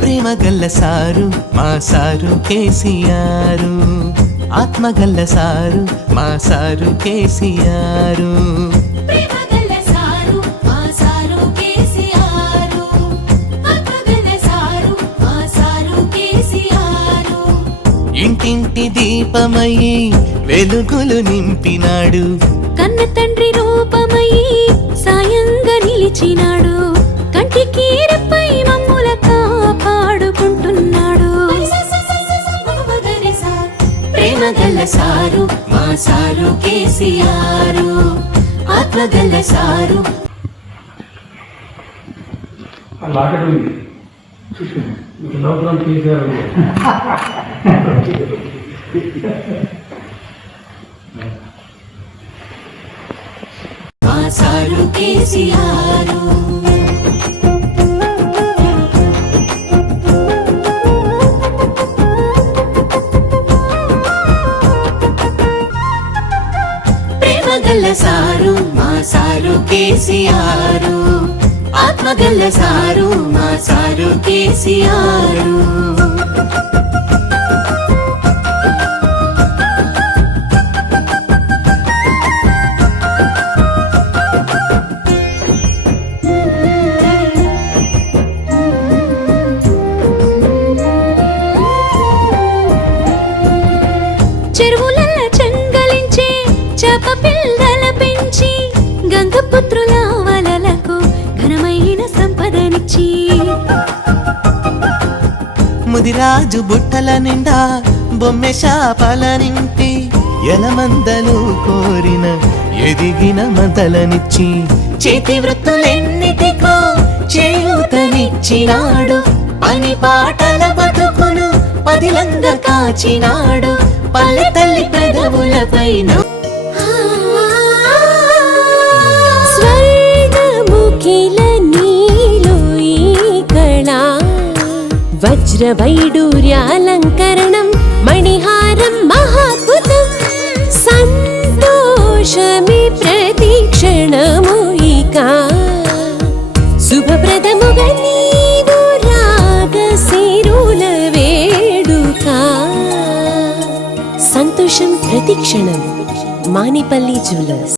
ప్రేమ గల్ల సారు మా sir KCR, ఆత్మగల్ల sir మా సారు కేసీఆర్. ఇంటింటి దీపమయ్యి వెలుగులు నింపినాడు, కన్న తండ్రి రూపమయ్యి సాయంగా నిలిచినాడు, కంటికి రెప్పై మమ్ముల కాపాడుకుంటున్నాడు. ప్రేమ గల్ల సారు మా సారు కేసీఆర్, ఆత్మగల్ల సారు. మా సారు కేసీఆర్. ప్రేమ గల్ల సారు మా సారు కేసీఆర్, ఆత్మగల్ల సారు మా సారు కేసీఆర్. చెరువులల్ల చెంగలించే చేప పిల్లల పెంచి గంగపుత్రుల వలలకు ఘనమైన సంపదనిచ్చి, ముదిరాజు బుట్టల నిండా బొమ్మె శాపల నింపి ఎలమందలు కోరిన ఎదిగిన మందలనిచ్చి, చేతి వృత్తులెన్నిటికో చేయూతనిచ్చినాడు, పని పాటల బతుకును పదిలంగా కాచినాడు, పల్లె తల్లి పెదవులపైన స్వర్గముఖిల నీలో ఈ కళ, వజ్ర వైడూర్యాలంకరణం మణిహారం మహాద్భుతం, సంతోషమే ప్రతి క్షణము ఇక శుభప్రదముగా నీవు రాగ సిరుల వేడుక, సంతోషం ప్రతి క్షణం. మానిపల్లి జ్యువెలర్స్.